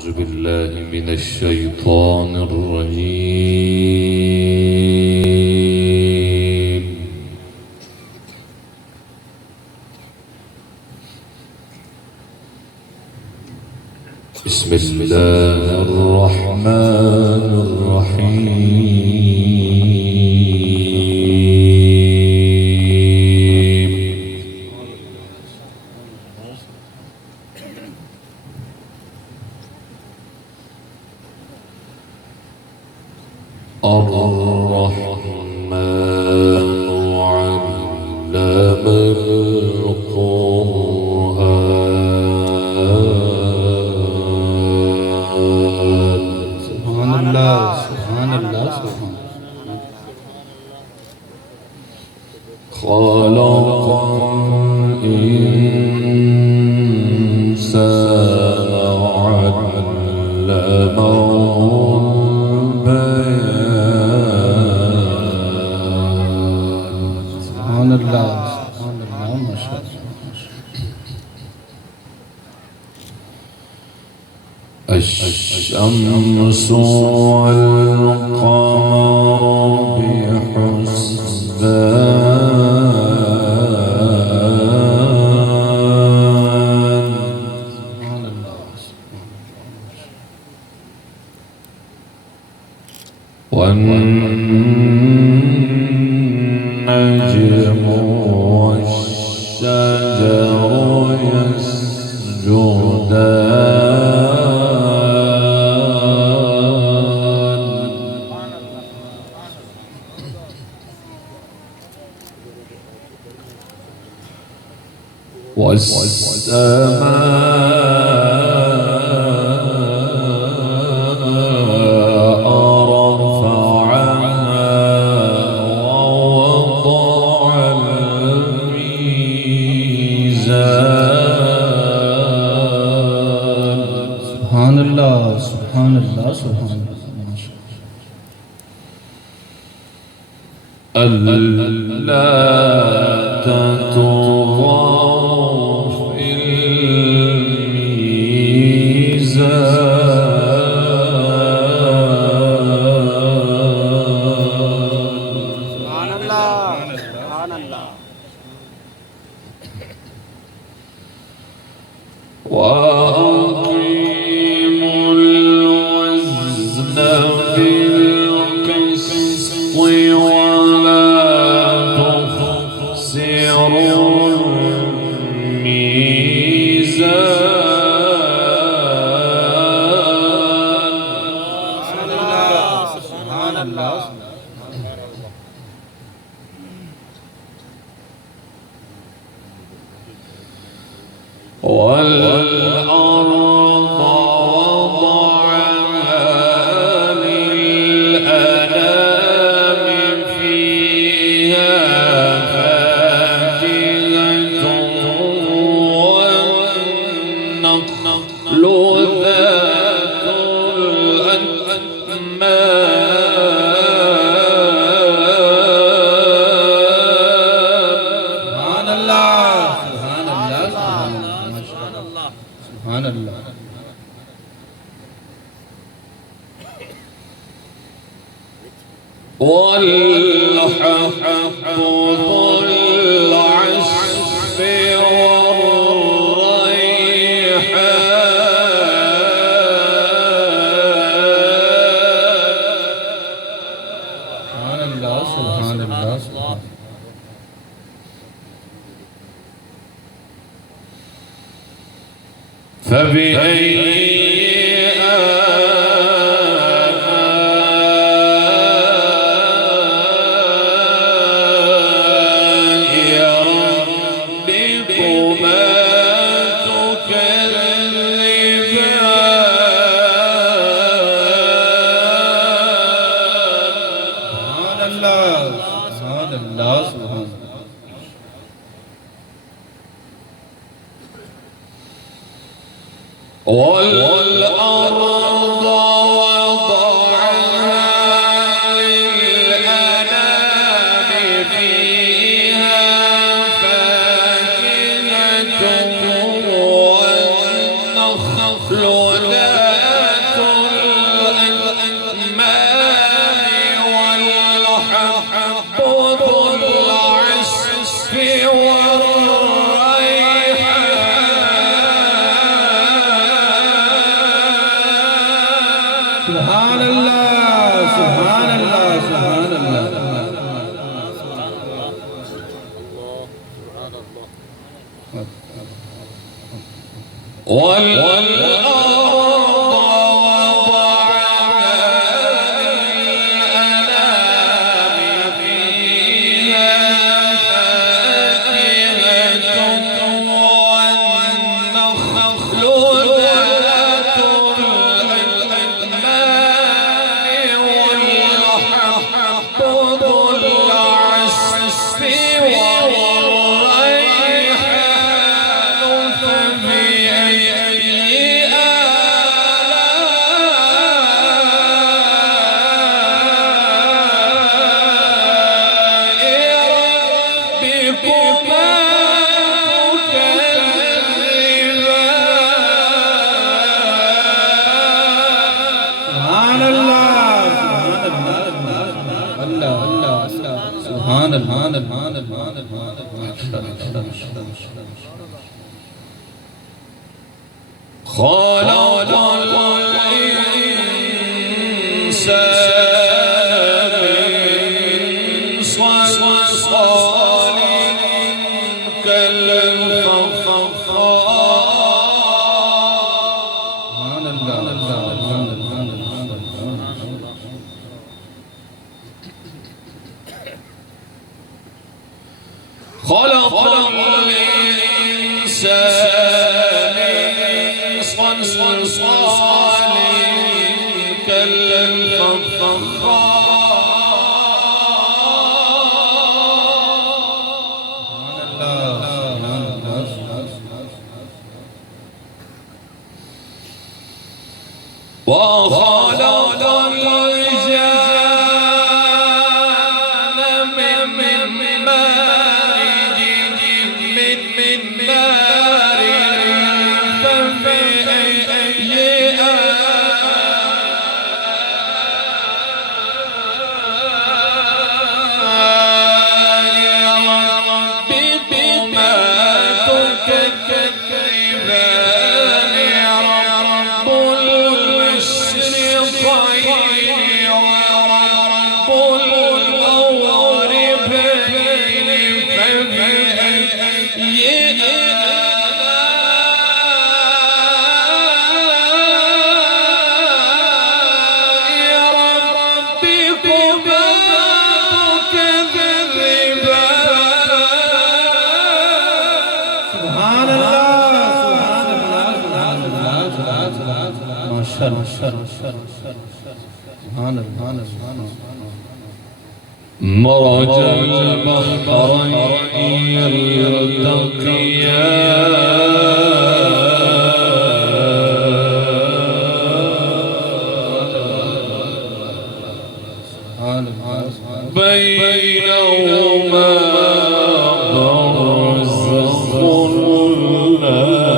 أعوذ بالله من الشيطان الرجيم. بسم الله الرحمن الرحيم. الرحمن علم القرآن. سبحان الله سبحان الله سبحان خلق الإنسان علمه سبحان الله سبحان الله ما شاء الله. الشمس والقمر بحسبان. سبحان الله والنجم والشجر يسجدان. والسماء رفعها ووضع الميزان. سبحان الله سبحان الله سبحان الله ما شاء ألا تطغوا في الميزان. وأقيموا الوزن بالقسط ولا تخسروا الميزان. سبحان الله والأرض وضعها للأنام فيها فاكهة والنخل ذات الأكمام. سبحان الله والحب ذو العصف والريحان. سبحان الله سبحان الله سبحان فبأي آلاء ربكما تكذبان. سبحان الله سبحان الله والقمر سبحان الله سبحان الله سبحان الله خلق الإنسان من صلصال وخلق الرجال من مارج من نار فبأي آلاء ربكما تكذبان يا رب المشرقين ورب المغربين فبأي مرج البحرين يلتقيان بينهما برزخ لا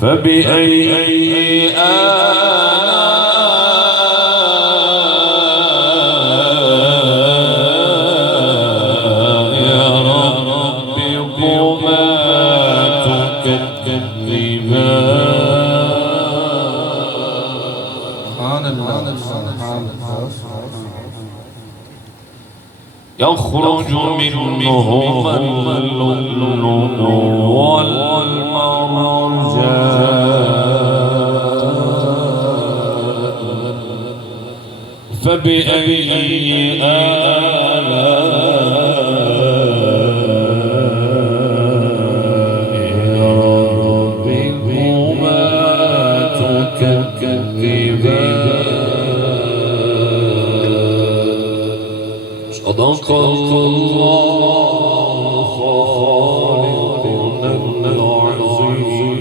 فبأي آلاء ربكما تكذبان يخرج منهما اللؤلؤ والمرجان فبأي آلاء ربكما تكذبان صدق الله خالقنا العظيم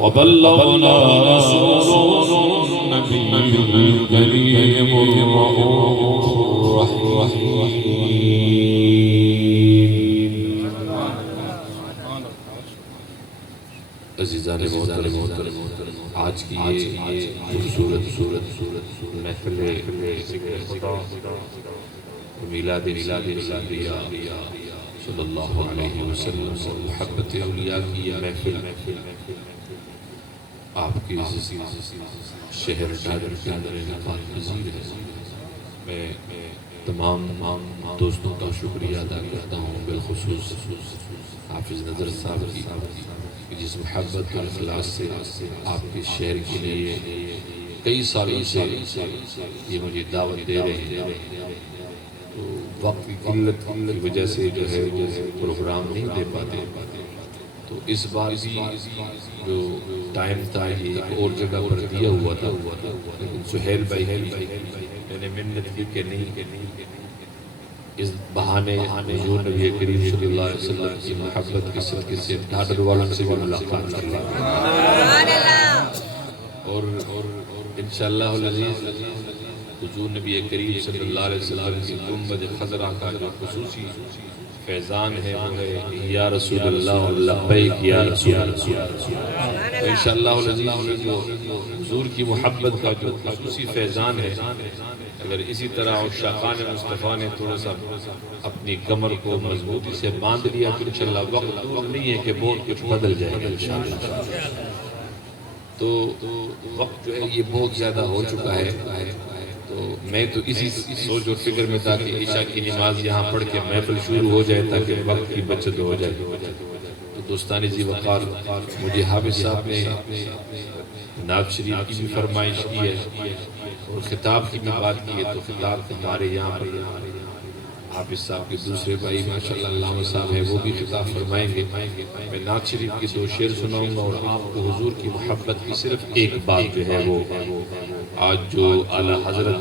وبلغنا رسول النبي الكريم الرؤوف الرحيم عزيزان محترم آج کی یہ خوبصورت محفل ذکر خدا میلاد الانبیاء صلی اللہ علیہ وسلم اور محبت اولیاء کی یہ محفل آپ کی شہر ڈاگر کے اندر انعقاد پذیر ہے۔ میں تمام دوستوں کا شکریہ ادا کرتا ہوں، بالخصوص حافظ نظر صاحب کی جس محبت اور اخلاص سے آپ کے شہر کے لیے کئی سالوں سے یہ مجھے دعوت دے رہے ہیں، تو وقت کی قلت کی وجہ سے جو ہے وہ پروگرام نہیں دے پاتے، تو اس بار بھی جو ٹائم تھا یہ ایک اور جگہ پر دیا ہوا تھا، لیکن سہیل بھائی میں نے منت کی کہ نہیں، اس بہانے حضور نبی کریم صلی اللہ علیہ وسلم کی محبت کے صدقے سے ڈھاڈر والوں سے بھی ملاقات کر لیں اور انشاءاللہ العزیز حضور نبی کریم صلی اللہ علیہ وسلم کی گنبد خضرا کا جو خصوصی فیضان ہے وہ ہے یا رسول اللہ لبیک یا رسول اللہ۔ انشاءاللہ العزیز جو حضور کی محبت کا جو خصوصی فیضان ہے، اگر اسی طرح عشاقان مصطفیٰ نے تھوڑا سا اپنی کمر کو مضبوطی سے باندھ لیا تو انشاءاللہ وقت دور نہیں ہے کہ بہت کچھ بدل جائے گا انشاءاللہ۔ تو وقت جو ہے یہ بہت زیادہ ہو چکا ہے، تو میں تو اسی سوچ اور فکر میں تھا کہ عشاء کی نماز یہاں پڑھ کے محفل شروع ہو جائے تاکہ وقت کی بچت ہو جائے۔ تو دوستان ذی وقار مجھے حافظ صاحب نے نعت شریف کی بھی فرمائش کی ہے اور خطاب کی بھی بات کی ہے، تو خطاب ہمارے یہاں پر حافظ صاحب کے دوسرے بھائی ماشاءاللہ علامہ صاحب ہے، وہ بھی خطاب فرمائیں گے۔ میں نعت شریف کی 2 شعر سناؤں گا اور آپ کو حضور کی محبت کی صرف ایک بات جو ہے وہ آج جو اعلیٰ حضرت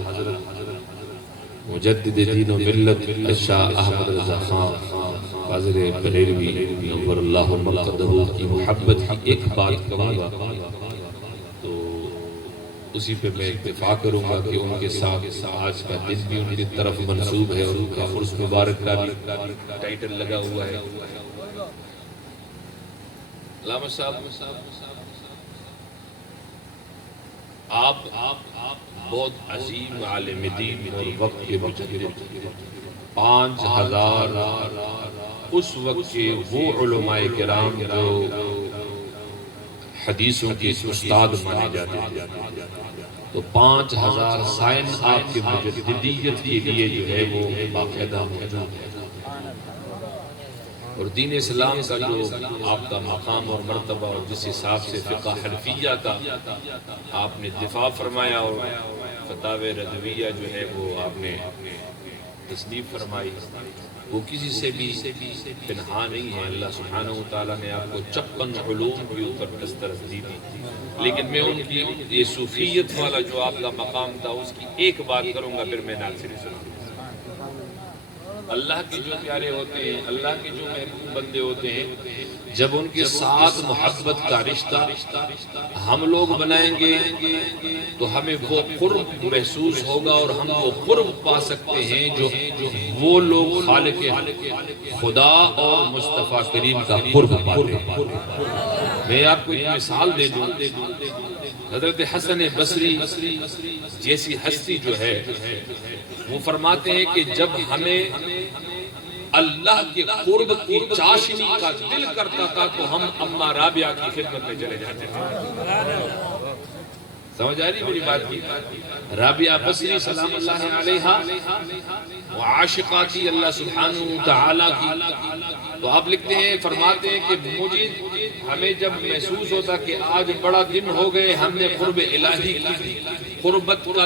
مجدد دین و ملت شاہ احمد رضا خان بازر بریلوی نور اللہ مرقدہ کی محبت کی ایک بات کہوں گا، تو اسی پہ میں اکتفا کروں گا کہ ان کے ساتھ آج کا دن بھی ان کی طرف منسوب ہے اور ان کا عرس مبارک کا بھی ٹائٹل لگا ہوا ہے۔ علامہ صاحب آپ بہت عظیم عالم دین اور وقت کے مجدد، 5000 اس وقت کے وہ علماء کرام جو حدیثوں کے استاد مانے جاتے ہیں، تو 5000 سائن آپ کی مجددیت کے لیے جو ہے وہ باقاعدہ موجود ہے، اور دین اسلام کا جو آپ کا مقام اور مرتبہ اور جس حساب سے فقہ حنفیہ کا آپ نے دفاع فرمایا اور فتاوی رضویہ جو ہے وہ آپ نے تصنیف فرمائی، وہ کسی سے بھی پنہا نہیں ہے۔ اللہ سبحانہ وتعالیٰ نے آپ کو 56 علوم کے اوپر دسترس دی تھی، لیکن میں ان کی یہ صوفیت والا جو آپ کا مقام تھا اس کی ایک بات کروں گا، پھر میں نعت شریف سناؤں گا۔ اللہ کے جو پیارے ہوتے ہیں، اللہ کے جو محبوب بندے ہوتے ہیں، جب ان کے ساتھ محبت کا رشتہ ہم لوگ بنائیں گے تو ہمیں وہ قرب محسوس ہوگا اور ہم وہ قرب پا سکتے ہیں جو وہ لوگ خالق خدا اور مصطفیٰ کریم کا قرب پاتے ہیں۔ میں آپ کو ایک مثال دے دوں، حضرت حسن بصری جیسی ہستی جو ہے وہ فرماتے ہیں کہ جب ہمیں اللہ کے قرب کی چاشنی کا دل کرتا تھا تو ہم اماں رابعہ کی خدمت میں چلے جاتے تھے۔ سمجھ آ رہی میری بات کی؟ رابعہ بصری سلام اللہ علیہا وہ عاشقہ تھی اللہ سبحانہ وتعالی کی، تو آپ لکھتے ہیں فرماتے ہیں کہ مجھے ہمیں جب محسوس ہوتا کہ آج بڑا دن ہو گئے ہم نے قرب الہی کی قربت کا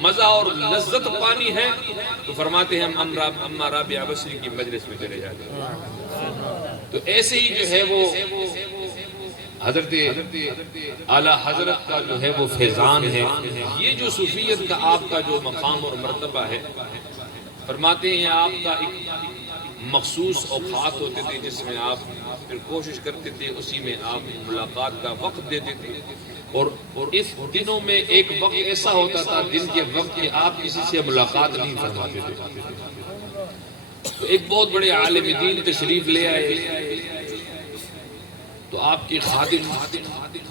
مزہ اور لذت پانی ہے، تو فرماتے ہیں ہم اماں رابعہ بصری کی مجلس میں چلے جاتے ہیں۔ تو ایسے ہی جو ہے وہ حضرت اعلیٰ حضرت کا جو ہے وہ فیضان ہے، یہ جو صوفیت کا آپ کا جو مقام اور مرتبہ ہے، فرماتے ہیں آپ کا ایک مخصوص اوقات ہوتے تھے جس میں آپ پھر کوشش کرتے تھے اسی میں آپ ملاقات کا وقت دیتے تھے، اور اس دنوں میں ایک وقت ایسا ہوتا تھا دن کے وقت کہ آپ کسی سے ملاقات نہیں فرماتے تھے۔ تو ایک بہت بڑے عالم دین تشریف لے آئے، تو آپ کے خادم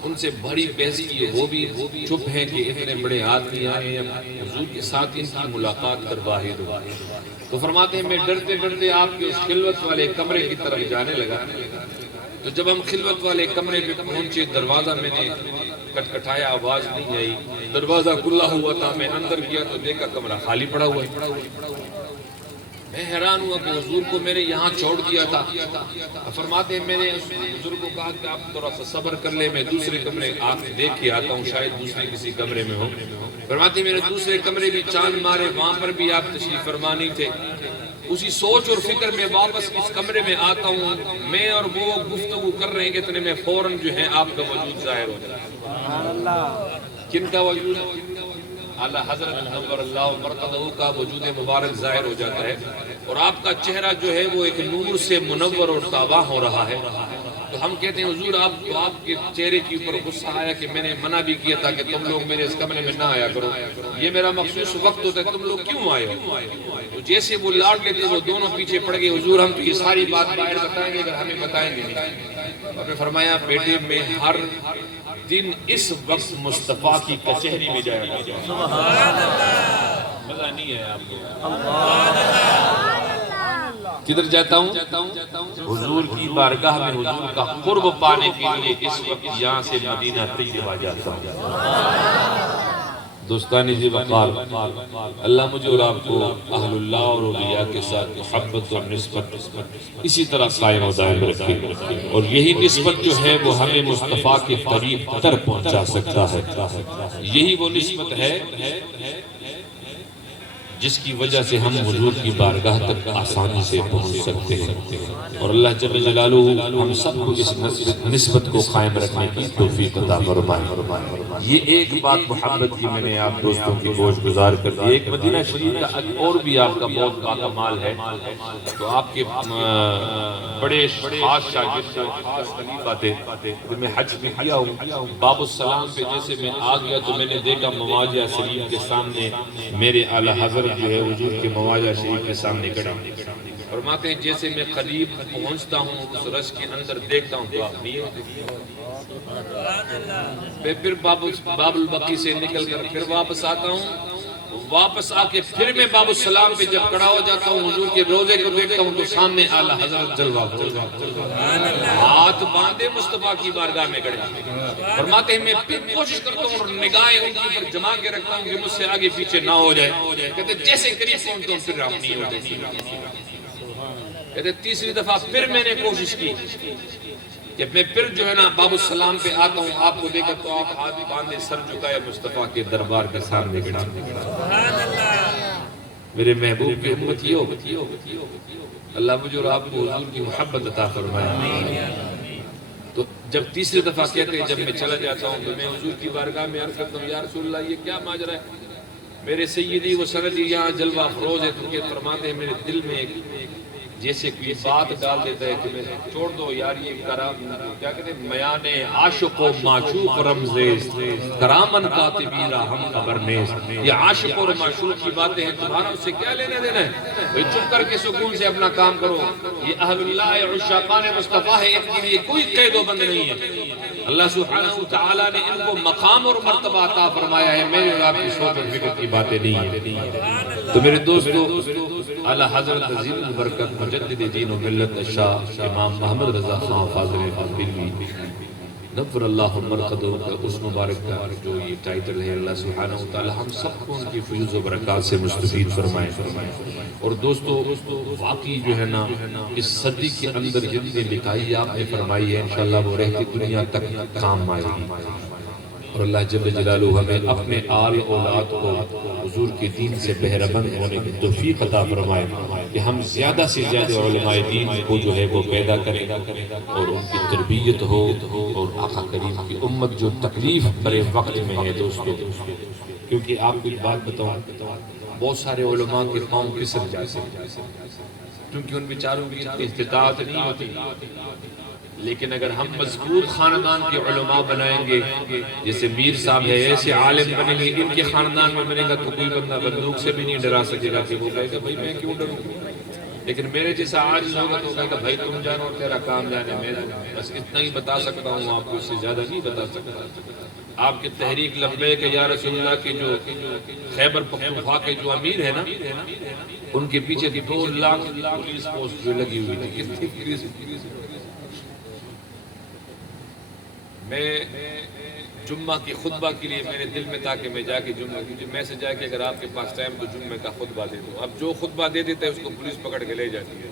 ان سے بڑی بحث کی، وہ بھی چپ ہیں کہ اتنے بڑے آدمی آئے ہیں، حضور کے ساتھ ان کی ملاقات کر واحد ہو۔ تو فرماتے ہیں میں ڈرتے ڈرتے آپ کے اس خلوت والے کمرے کی طرف جانے لگا۔ تو جب ہم خلوت والے کمرے پہ پہنچے، دروازہ میں نے کٹکھٹایا، آواز نہیں آئی، دروازہ کھلا ہوا تھا، میں اندر گیا تو دیکھا کمرہ خالی پڑا ہوا ہے۔ میں حیران ہوا کہ حضور کو میں نے یہاں چھوڑ دیا تھا۔ فرماتے ہیں میں نے اس بزرگ کو کہا کہ آپ تھوڑا سا صبر کر لیں، میں دوسرے کمرے آپ دیکھ کے آتا ہوں، شاید دوسرے کسی کمرے میں ہوں۔ فرماتے ہیں میرے دوسرے کمرے بھی چاند مارے، وہاں پر بھی آپ تشریف فرما نہیں تھے۔ اسی سوچ اور فکر میں واپس اس کمرے میں آتا ہوں، میں اور وہ گفتگو کر رہے ہیں کہ اتنے میں فوراً جو ہے آپ کا وجود ظاہر ہو جائے۔ کن کا وجود؟ اعلیٰ حضرت منور اللہ مرقدہ کا وجود مبارک ظاہر ہو جاتا ہے، اور آپ کا چہرہ جو ہے وہ ایک نور سے منور اور تابع ہو رہا ہے۔ تو ہم کہتے ہیں حضور آپ کے چہرے کے اوپر غصہ آیا کہ میں نے منع بھی کیا تھا کہ تم لوگ میرے اس کمرے میں نہ آیا کرو، یہ میرا مخصوص وقت ہوتا ہے، تم لوگ کیوں آئے ہو؟ تو جیسے وہ لاڈ لیتے وہ دونوں پیچھے پڑ گئے، حضور ہم تو یہ ساری بات باہر بتائیں گے اگر ہمیں بتائیں گے نہیں۔ اور نے فرمایا بیٹے میں ہر دن اس وقت مصطفیٰ کی کچہری میں جایا کرتا ہوں۔ مزہ نہیں ہے آپ کو؟ کدھر جاتا ہوں؟ حضور کی بارگاہ میں حضور کا قرب پانے کے لیے اس وقت یہاں سے مدینہ طیبہ جاتا ہوں۔ دوستانی جی وقار، اللہ مجھے اور آپ کو اہل اللہ اور اولیاء کے ساتھ محبت اور نسبت اسی طرح قائم و دائم رکھے، اور یہی نسبت جو ہے وہ ہمیں مصطفیٰ کے قریب تر پہنچا سکتا ہے۔ یہی وہ نسبت ہے جس کی وجہ سے ہم حضور کی بارگاہ تک آسانی سے پہنچ سکتے ہیں، اور اللہ جل جلالہ ہم سب کو اس نسبت کو قائم رکھنے کی توفیق عطا فرمائے۔ یہ ایک بات محبت کی میں نے آپ دوستوں کی گوش گزار کر دی۔ ایک مدینہ شریف کا اور بھی آپ کا بہت باکمال ہے، تو آپ کے بڑے خاص شاگرد خاص خلیفہ تھے، میں حج بھی کیا ہوں، باب السلام پہ جیسے میں آ گیا تو میں نے دیکھا مواجہ شریف کے سامنے میرے اعلیٰ حضرت جو ہے حضور کے مواجہ شریف کے سامنے کھڑے، فرماتے ہیں جیسے میں قریب پہنچتا ہوں اس رش کے اندر دیکھتا ہوں تو آپ نہیں ہوتے، پھر باب البقی سے نکل کر پھر واپس آتا ہوں، واپس آ کے پھر میں باب السلام پہ جب کھڑا ہو جاتا ہوں حضور کے روضے کو دیکھتا ہوں تو سامنے اعلیٰ حضرت جلوہ ہاتھ باندھے مصطفیٰ کی بارگاہ میں کھڑے، فرماتے ہیں میں پھر کوشش کرتا ہوں اور نگاہیں ان کی پر جما کے رکھتا ہوں کہ مجھ سے آگے پیچھے نہ ہو جائے، کہتے جیسے قریب پہنچتا ہوں پھر آپ نہیں ہوتے، کہتے تیسری دفعہ پھر میں نے کوشش کی کہ میں پھر جو ہے نا باب السلام پہ آتا ہوں، آپ کو دیکھا تو آپ ہاتھ باندھے سر جھکائے مصطفیٰ کے دربار کے سامنے کھڑے۔ میرے محبوب کی امتیوں، اللہ مجھے اور آپ کو حضور کی محبت عطا فرمائے۔ تو جب تیسری دفعہ کہتے ہیں جب میں چلا جاتا ہوں تو میں حضور کی بارگاہ میں عرض کرتا ہوں یا رسول اللہ یہ کیا ماجرا ہے؟ میرے سیدی و سندی یہاں جلوہ افروز ہے، تو کہ فرماتے ہیں میرے دل میں ایک جیسے کوئی بات ڈال دیتا ہے کہ میں چھوڑ دو یار یہ کیا کہتے ہیں میان عاشق و معشوق رمزیز کرامن کاتبی را ہم خبر نیز، یہ عاشق اور معشوق کی باتیں ہیں، تمہارا اس سے کیا لینا دینا ہے؟ بھئی چپ کر کے سکون سے اپنا کام کرو، یہ اہل اللہ عشاقان مصطفیٰ ہے، ان کے لیے کوئی قید و بند نہیں ہے، اللہ سبحانہ وتعالی نے ان کو مقام اور مرتبہ عطا فرمایا ہے، میرے اور آپ کی سوچ اور فکر کی باتیں نہیں ہیں۔ تو میرے دوستو اعلیٰ حضرت عظیم البرکت مجدد دین و ملت الشاہ امام محمد رضا خان فاضل بریلوی نور اللہ مرقدہ کا اس مبارک کا جو یہ ٹائٹل ہے، اللہ سبحانہ وتعالی ہم سب کو ان کی فیوز و برکات سے مستفید فرمائے۔ اور دوستو واقعی جو ہے نا اس صدی کے اندر جتنی لکھائی آپ نے فرمائی ہے انشاءاللہ وہ رہتی دنیا تک کام آئے گی، اور اللہ جل جلالہ ہمیں اپنے آل اولاد کو حضور کے دین سے بہرمند ہونے کی توفیق عطا فرمائے کہ ہم زیادہ سے زیادہ علماء دین کو جو ہے وہ پیدا کریں اور ان کی تربیت ہو، اور آقا کریم کی امت جو تکلیف برے وقت میں ہے دوستو، کیونکہ آپ کو ایک بات بتاؤں بہت سارے علماء کے پاؤں پھسل جاتے ہیں کیونکہ ان بیچاروں کی استطاعت نہیں ہوتی، لیکن اگر ہم مضبوط خاندان کے علماء بنائیں گے، جیسے میر صاحب ہے ایسے عالم بنیں گے، ان کے خاندان میں بنے گا تو کوئی بندہ بندوق سے بھی نہیں ڈرا سکے گا کہ وہ کہے گا بھئی میں کیوں ڈروں، لیکن میرے جیسا عاجز ہوگا تو کہے گا بھائی تم جانو تیرا کام جانے میں بس اتنا ہی بتا سکتا ہوں، آپ کو اس سے زیادہ نہیں بتا سکتا۔ آپ کی تحریک لبیک یا رسول اللہ کے جو خیبر پختونخوا کے جو امیر ہے نا، ان کے پیچھے 2 لاکھ پولیس پوسٹ جو لگی ہوئی تھی، کتنی پولیس؟ میں جمعہ کی خطبہ کے لیے میرے دل میں تھا کہ میں جا کے جمعہ کی میسج آیا کہ اگر آپ کے پاس ٹائم تو جمعہ کا خطبہ دے دو۔ اب جو خطبہ دے دیتا ہے اس کو پولیس پکڑ کے لے جاتی ہے۔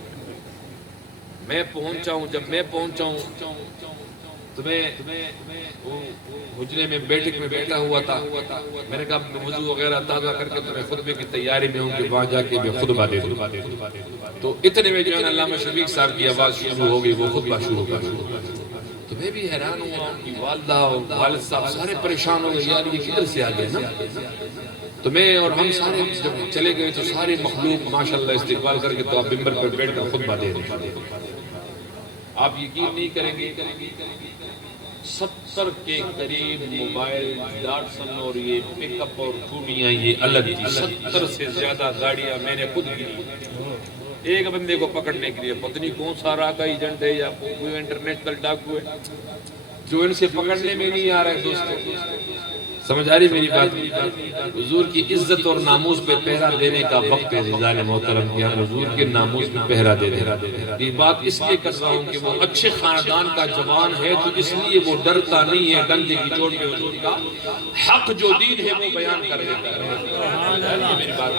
میں پہنچا ہوں، جب میں پہنچا ہوں تو میں حجرے میں بیٹھک میں بیٹھا ہوا تھا، میں نے کہا وضو وغیرہ تازہ کر کے تو میں خطبے کی تیاری میں ہوں کہ وہاں جا کے میں خطبہ دے دوں۔ تو اتنے میں جو ہے علامہ شفیق صاحب کی آواز شروع ہو گئی، وہ خطبہ شروع کر دیا۔ تو میں بھی حیران ہوا، ان کی والدہ اور والد صاحب سارے پریشان ہو گئے، یار یہ کدھر سے آ گئے نا۔ تو میں اور ہم سارے جب چلے گئے تو سارے مخلوق ماشاءاللہ استقبال کر کے تو آپ ممبر پر بیٹھ کر خطبہ دے رہے ہیں۔ آپ یقین نہیں کریں گے 70 کے قریب موبائل ڈاٹسن اور یہ پک اپ اور ٹومیاں یہ الگ تھی، 70 سے زیادہ گاڑیاں میں نے خود گری ایک بندے کو پکڑنے کے لیے۔ پتہ نہیں کون سا راہ کا ایجنٹ ہے یا کوئی انٹرنیشنل ڈاکو ہے جو ان سے پکڑنے میں نہیں آ رہا ہے۔ دوستو سمجھ آ رہی میری بات؟ حضور کی عزت اور ناموس پہ پہرا دینے کا وقت ہے عزیزان محترم، کہ ہم حضور کے ناموس پہ پہرا دے دیں۔ یہ بات اس لیے کر رہا ہوں کہ وہ اچھے خاندان کا جوان ہے تو اس لیے وہ ڈرتا نہیں ہے ڈنڈے کی چوٹ پہ حضور کا حق جو دین ہے وہ بیان کر دیتا ہے۔ میری بات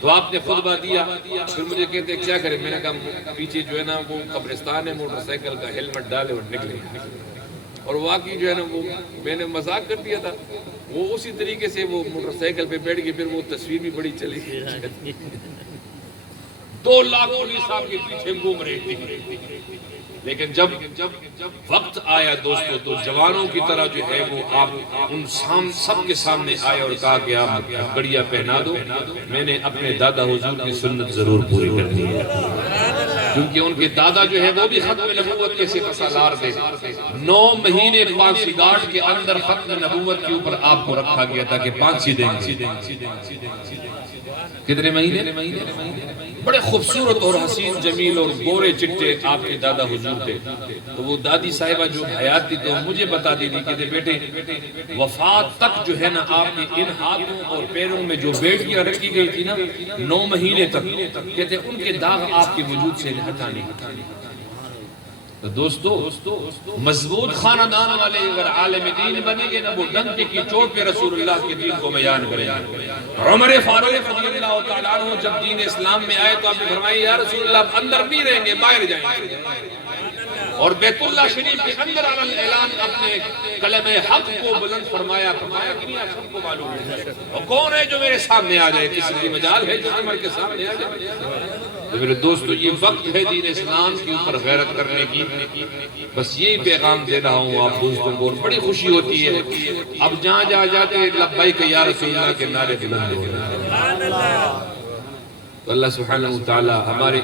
تو آپ نے خطبہ دیا، پھر مجھے کہتے ہیں کیا کریں؟ میں نے کہا پیچھے جو ہے نا وہ قبرستان ہے، موٹر سائیکل کا ہیلمٹ ڈالے اور نکلے۔ اور واقعی جو ہے نا وہ میں نے مذاق کر دیا تھا، وہ اسی طریقے سے وہ موٹر سائیکل پہ بیٹھ کے پھر وہ تصویر بھی بڑی چلی گئی۔ 2 لاکھ پولیس آپ کے پیچھے گھوم رہی تھی۔ لیکن جب وقت آیا دوستو تو جوانوں کی طرح جو ہے وہ آپ ان سب کے سامنے آئے اور کہا کہ آپ گڑیا پہنا دو۔ میں نے اپنے دادا حضور کی سنت ضرور پوری کرنی ہے، کیونکہ ان کے دادا جو ہے وہ بھی ختم نبوت کے سپہ سالار تھے۔ 9 مہینے پانسی گھاٹ کے اندر ختم نبوت کے اوپر آپ کو رکھا گیا تھا کہ پانسی دیں گے۔ کتنے مہینے؟ بڑے خوبصورت اور حسین جمیل اور گورے چٹے آپ کے دادا حضور تھے۔ تو وہ دادی صاحبہ جو حیات تھی تو مجھے بتا دی تھی کہ بیٹے وفات تک جو ہے نا آپ کے ان ہاتھوں اور پیروں میں جو بیٹیاں رکھی گئی تھی نا 9 مہینے تک، کہتے ان کے داغ آپ کے وجود سے ہٹا نہیں۔ تو دوستو مضبوط خاندان والے اگر عالم دین بنیں گے نا وہ ڈنڈے کی چوٹ پہ رسول اللہ کے دین کو بیان کریں گے۔ عمر فاروق رضی اللہ تعالیٰ عنہ جب دین اسلام میں آئے تو آپ نے فرمایا یا رسول اللہ اندر نہیں رہیں گے، باہر جائیں گے۔ اور بیت اللہ شریف کے اندر اعلان اپنے کلمہ حق کو بلند فرمایا کہ نہیں آپ سب کو معلوم ہے اور کون ہے جو میرے سامنے آ جائے، کسی کی مجال ہے جو عمر کے سامنے آ جائے۔ تو میرے دوستو یہ وقت ہے دین اسلام کے اوپر غیرت کرنے کی، بس یہی پیغام دے رہا ہوں آپ دوستوں کو، اور بڑی خوشی ہوتی ہے اب جہاں جاتے لبیک یا رسول اللہ کے نعرے بلند ہو رہے ہیں۔ تو اللہ سبحانہ وتعالی ہمارے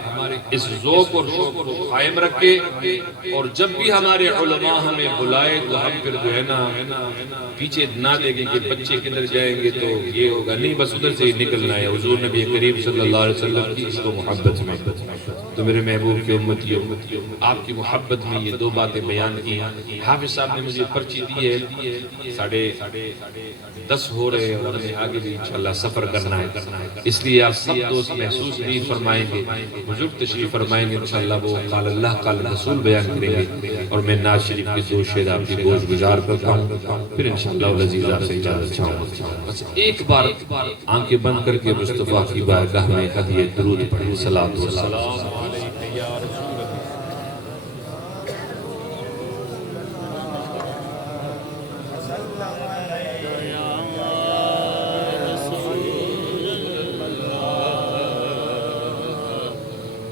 اس ذوق اور شوق کو قائم رکھے، اور جب بھی ہمارے علماء ہمیں بلائے تو ہم پھر جو ہے نا پیچھے نہ دیکھیں کہ بچے کدھر جائیں گے تو یہ ہوگا، نہیں بس ادھر سے ہی نکلنا ہے حضور نبی کریم صلی اللہ علیہ وسلم کی عشق و محبت میں۔ تو میرے محبوب کی امتیوں آپ کی محبت میں یہ 2 باتیں بیان کی۔ حافظ صاحب نے مجھے پرچی دی ہے، 10:30 ہو رہے ہیں اور ہمیں آگے بھی انشاءاللہ سفر کرنا ہے، اس لیے آپ سب دوست محسوس نہیں فرمائیں گے، بزرگ تشریف فرمائیں گے انشاءاللہ، وہ قال اللہ قال رسول بیان کریں گے، اور میں ناز شریف کے 2 شعر آپ کی گوش گزار کرتا ہوں، پھر انشاءاللہ العزیز آپ سے اجازت چاہوں گا۔ بس ایک بار آنکھیں بند کر کے مصطفیٰ کی بارگاہ میں ہدیہ درود پڑھیں، صلاۃ و سلام علیک یا رسول اللہ۔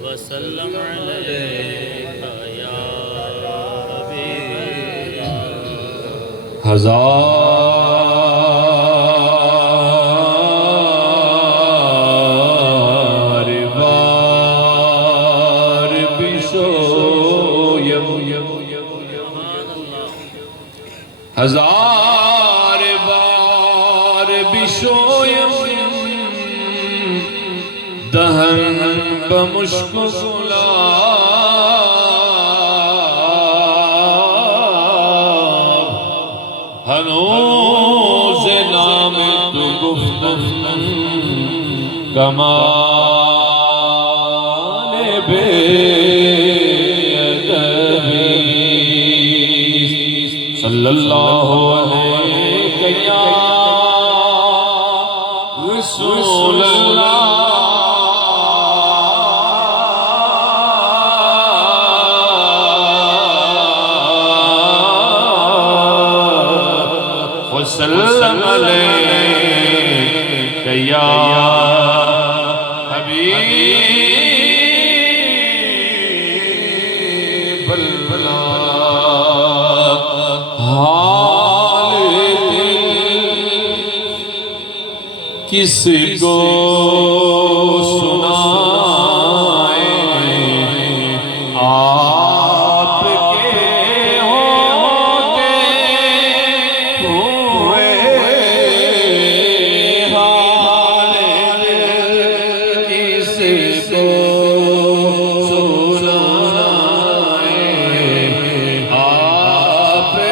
وسلم علیک یا حبیب۔ ہزار بار بشویم، ہزار بار بشویم دہن بمشک گلاب ہنوز نام تو گفتن کمال بے ادبی صلی اللہ علیہ یا رسول اللہ وسلم علیہ یا حبیب اللہ حال کس کو سنائیں آپ کے ہوتے ہوئے حال کس کو سنائیں آپ کے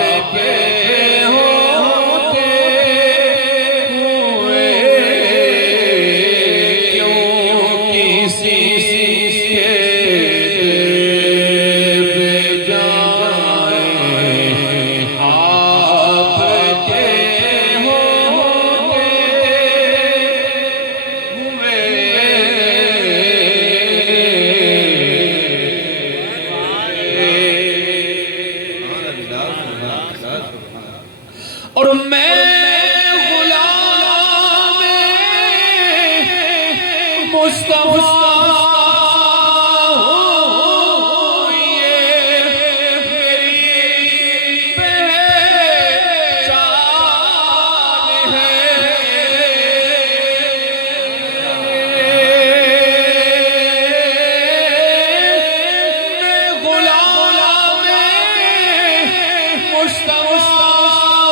ہوتے ہوئے اور میں غلام مصطفیٰ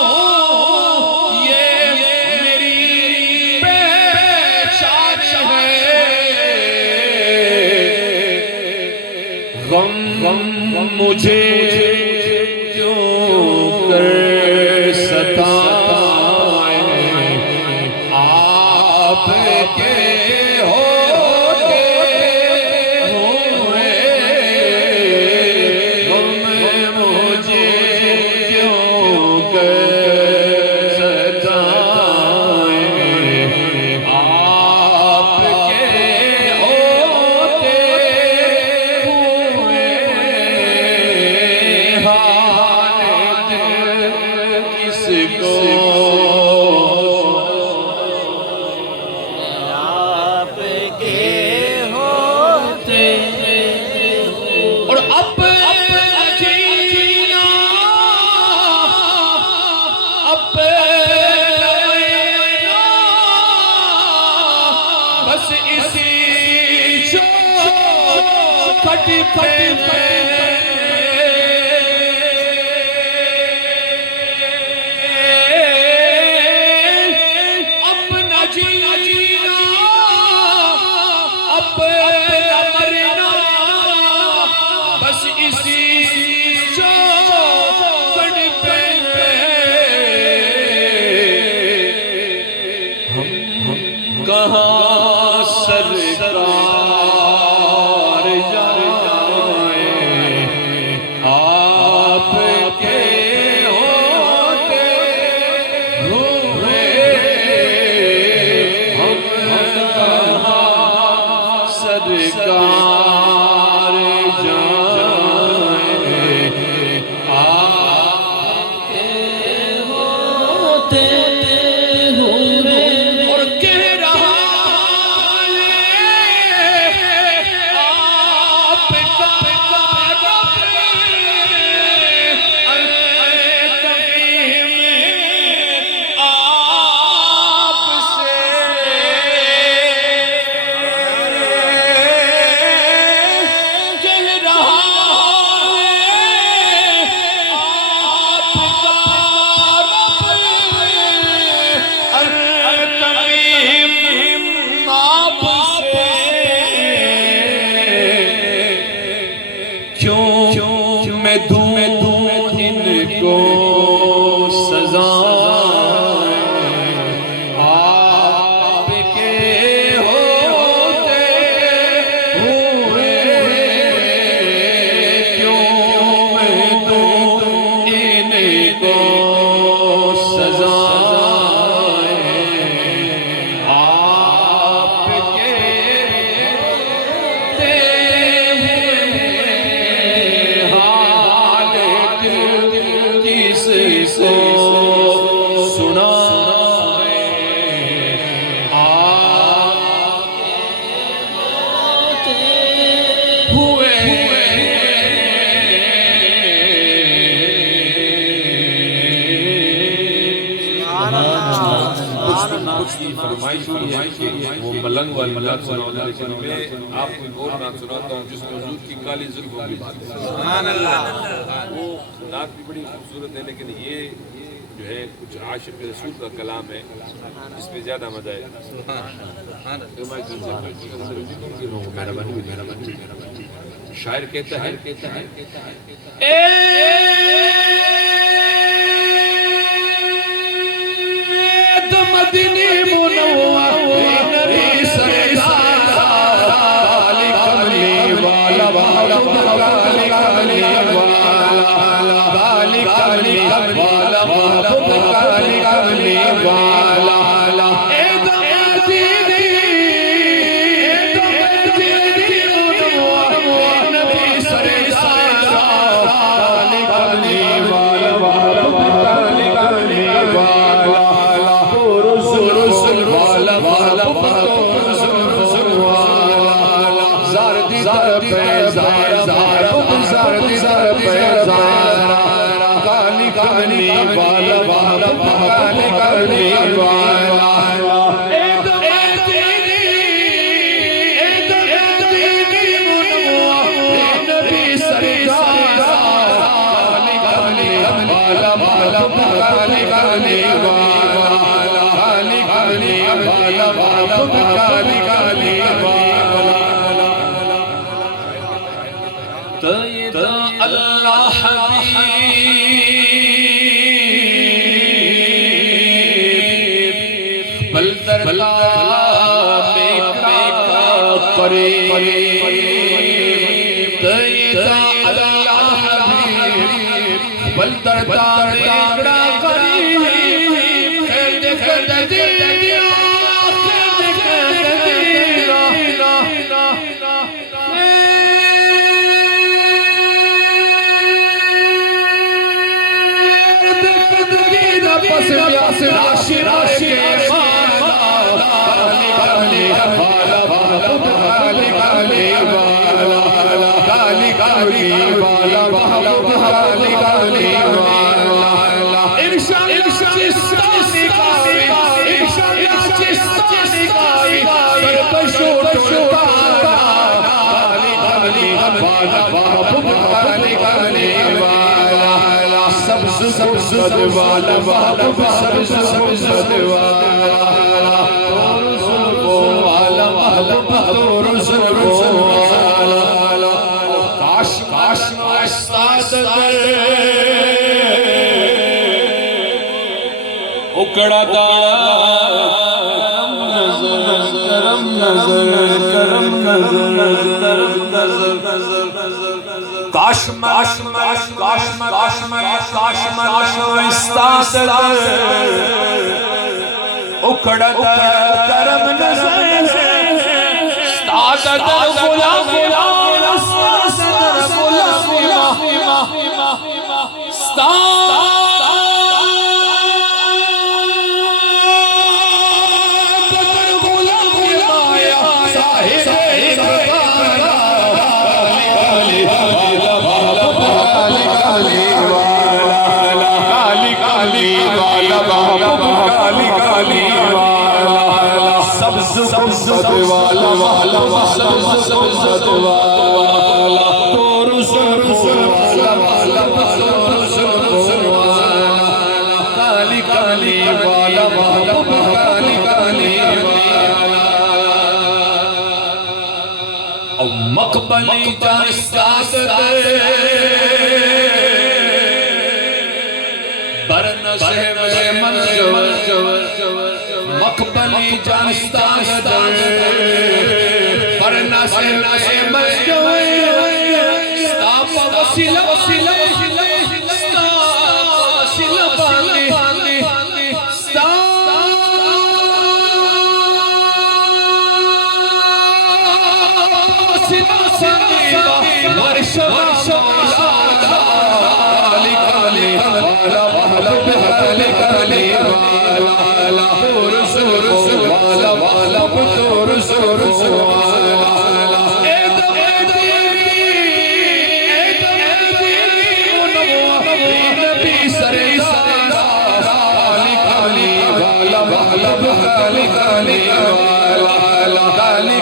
ہوں یہ میری پہچان ہے میں غلام مصطفیٰ غم مجھے کیوں کر ستائیں آپ کے ہوتے ہوئے غم مجھے کیوں کر ستائیں آپ کے ہوتے آپ کے ہوتے اور اپنا جینا اپنا مرنا بس اسی چوکھٹ پہ اپنا جینا اپنا مرنا بس اسی چوکھٹ پہ ہم کہاں سرکار جائیں کی فرمائش ہوئی ہے کہ وہ ملنگ والی نعت سناؤ، لیکن میں آپ کو ایک اور نعت سناتا ہوں جس میں حضور کی کالی زلفوں کی بات ہے۔ سبحان اللہ۔ وہ نعت بھی بڑی خوبصورت ہے، لیکن یہ جو ہے کچھ عاشق رسول کا کلام ہے، اس میں زیادہ مزہ ہے۔ شاعر کہتا ہے مدنی منور نبی سرکار کالی کملی والا والا کالی کملی والا کالی کملی والا والا کالی کملی والا اللہ حبیب بلدر اکڑا مقبلی مقبلی جانستان برنا سے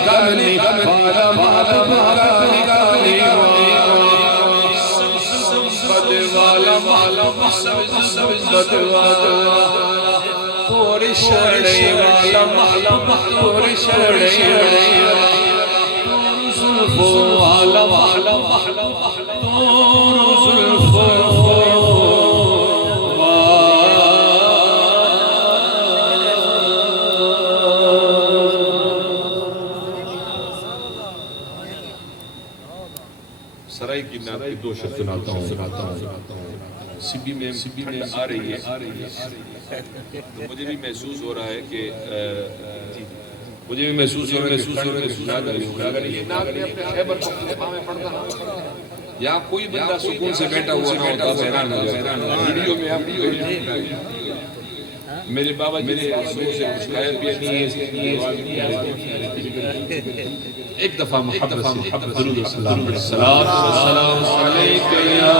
گانی والا مالا گانی والا مالا سبزد والا پوری شڑے والا مالا پوری شڑے زلفو والا مالا تور زلفو سرائی کی نام کی دو شخص سناتا ہوں سبی میں ٹھنڈ آ رہی ہے تو مجھے بھی محسوس ہو رہا ہے کہ اگر یہ ناک میں اپنے خیبر پختونخوا میں پڑھتا نا یا کوئی بندہ سکون سے بیٹھا ہوا نہ ہوتا تو حیران ہو جاتا ویڈیو میں آپ میرے بابا جی نے شروع سے کچھ کھایا پیا نہیں ہے ایک دفعہ محبت سے درود و سلام السلام علیکہ یا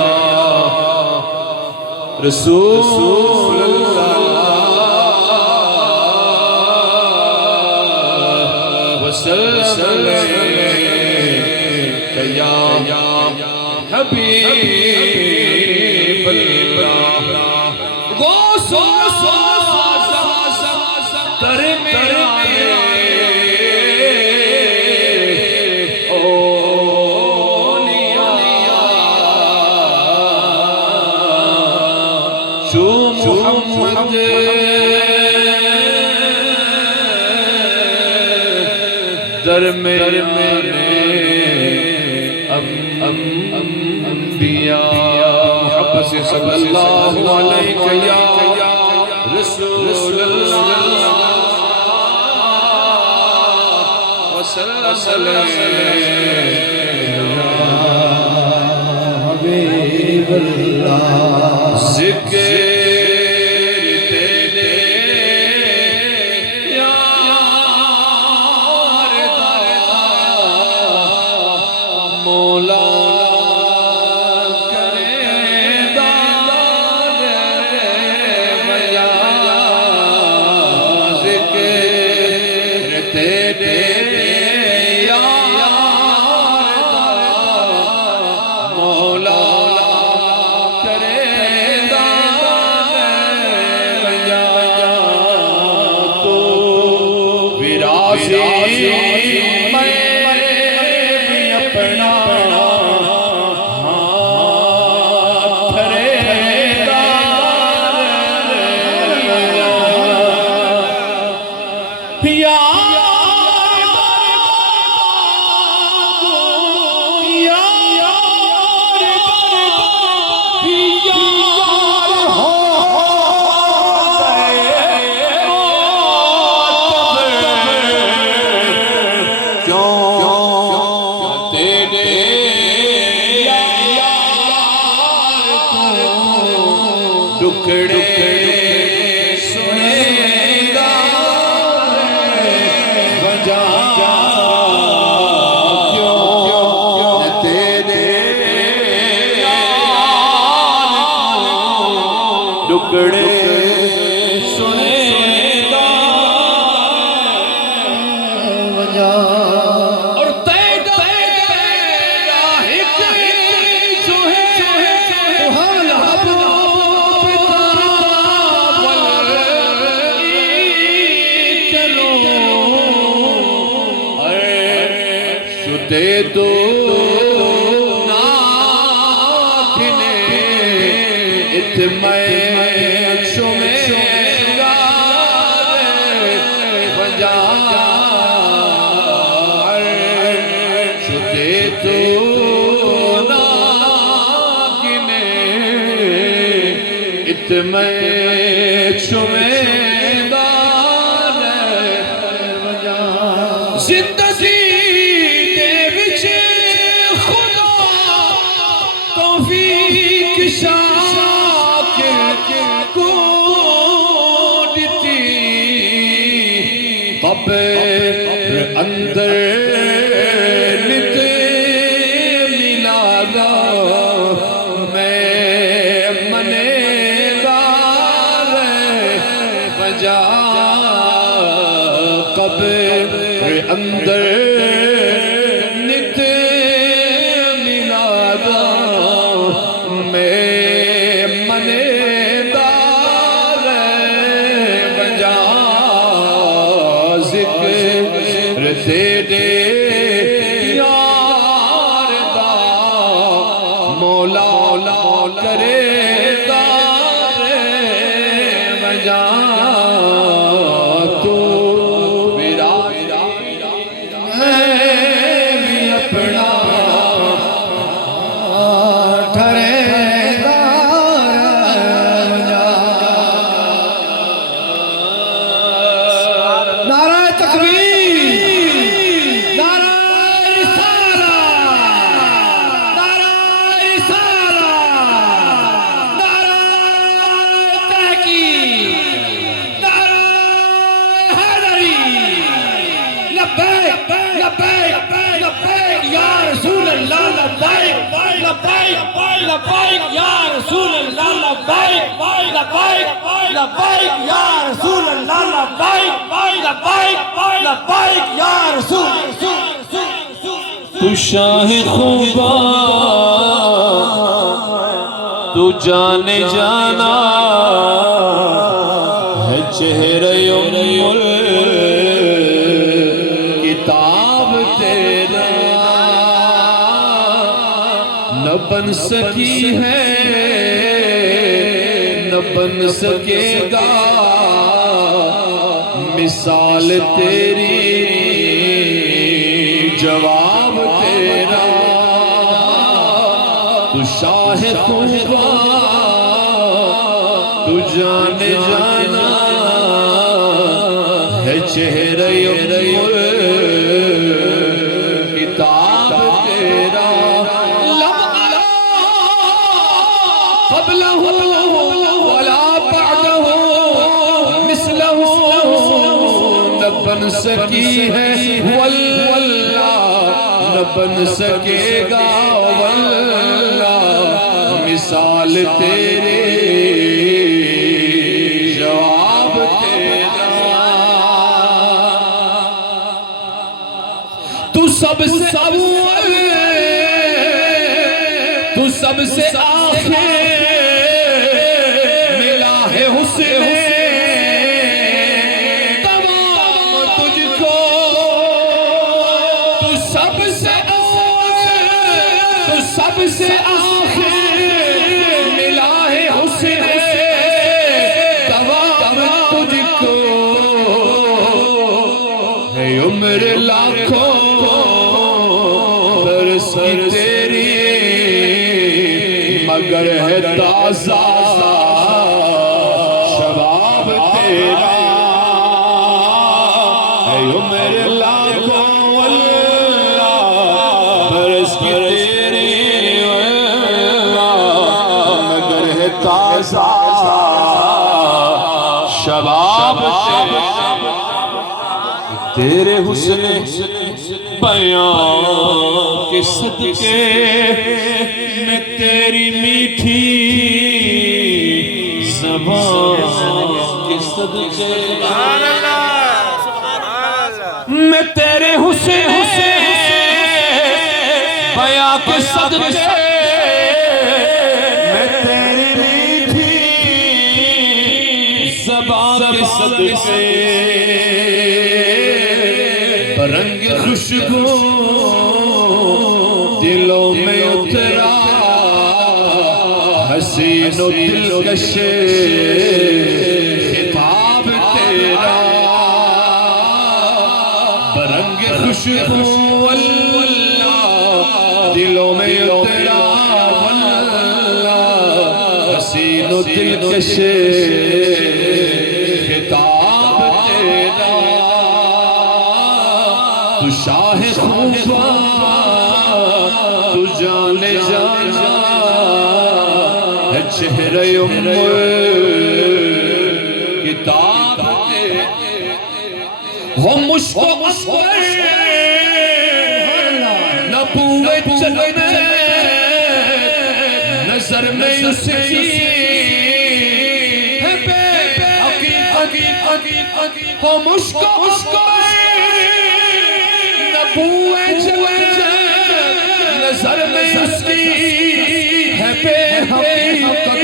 رسول اللہ وسلم علیکہ یا حبیب اللہ غوث محمد در میں انبیاء محبت سے صلی اللہ علیہ یا رسول اللہ وسلم حبیب اللہ ذکر دے دو ناکھنے اتمائے شمیرہ بجا دے دو ناکھنے اتمائے شمیرہ بجا زندگی اندر نت ملا گا میں منے دار تیرے یار دا مولا کرے گا وجہ تو میرا میں بھی اپنا ٹھہرے گا نعرہ تکبیر، نعرہ رسالت، نعرہ رسالت، نعرہ تحقیق، نعرہ حیدری، لبیک لبیک لبیک یا رسول اللہ، لبیک لبیک لبیک یا رسول اللہ، لبیک لبیک لبیک یا رسول اللہ، لبیک لبیک لبیک یا رسول تو شاہ خوبا تو جانے جانا ہے چہرے کتاب تیرا نہ بن سکی ہے نہ بن سکے گا مثال تیری جواب تیرا تو شاہ خوبا تو جانے جانا ہے چہرے کتاب تیرا لم ارا قبلہ ولا بعدہ مثلہ نہ بن سکی ہے واللہ نہ بن سکے گا واللہ مثال تیرے جواب تیرا تو سب سے اول تو سب سے آخر ملا ہے حسن تمام تجھ کو تو سب سے اول تو سب سے آخر ملا ہے حسن تمام تجھ کو ہے عمر لاکھوں برس تیری مگر ہے تازہ شباب تیرا ہے عمر لاکھوں واللہ برس تیری مگر ہے تازہ شباب تیرا تیرے حسن بیان کے صدقے میں تیری میٹھی زبان کے صدقے میں تیرے حسن بیان کے صدقے میں تیری میٹھی زبان کے صدقے رنگ خوشبو دلوں میں اترا حسین و دلکش خطاب تیرا رنگ خوشبو واللہ دلوں میں اترا واللہ حسین و دلکش خطاب تیرا تو شاہ خوبا تو جانے جانا ہے چہرے کتاب ہم مشک و اصغر نبوت جنت نظر میں اس کی ہے بے حقیقت ہم مشک و اصغر نبوت جنت نظر میں اس کی ہے بے حقیقت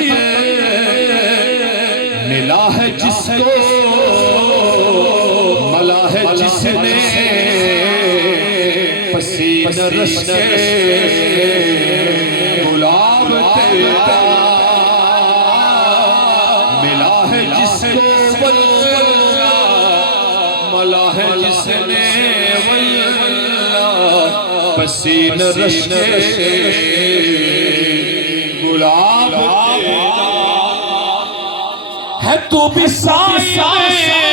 ملا ہے جس کو ملا ہے جس نے رس کے گلاب تیرا ملا ہے جس کو واللہ ملا ہے جس نے واللہ پسین رس کے گلاب تیرا ہے تو بھی سایہ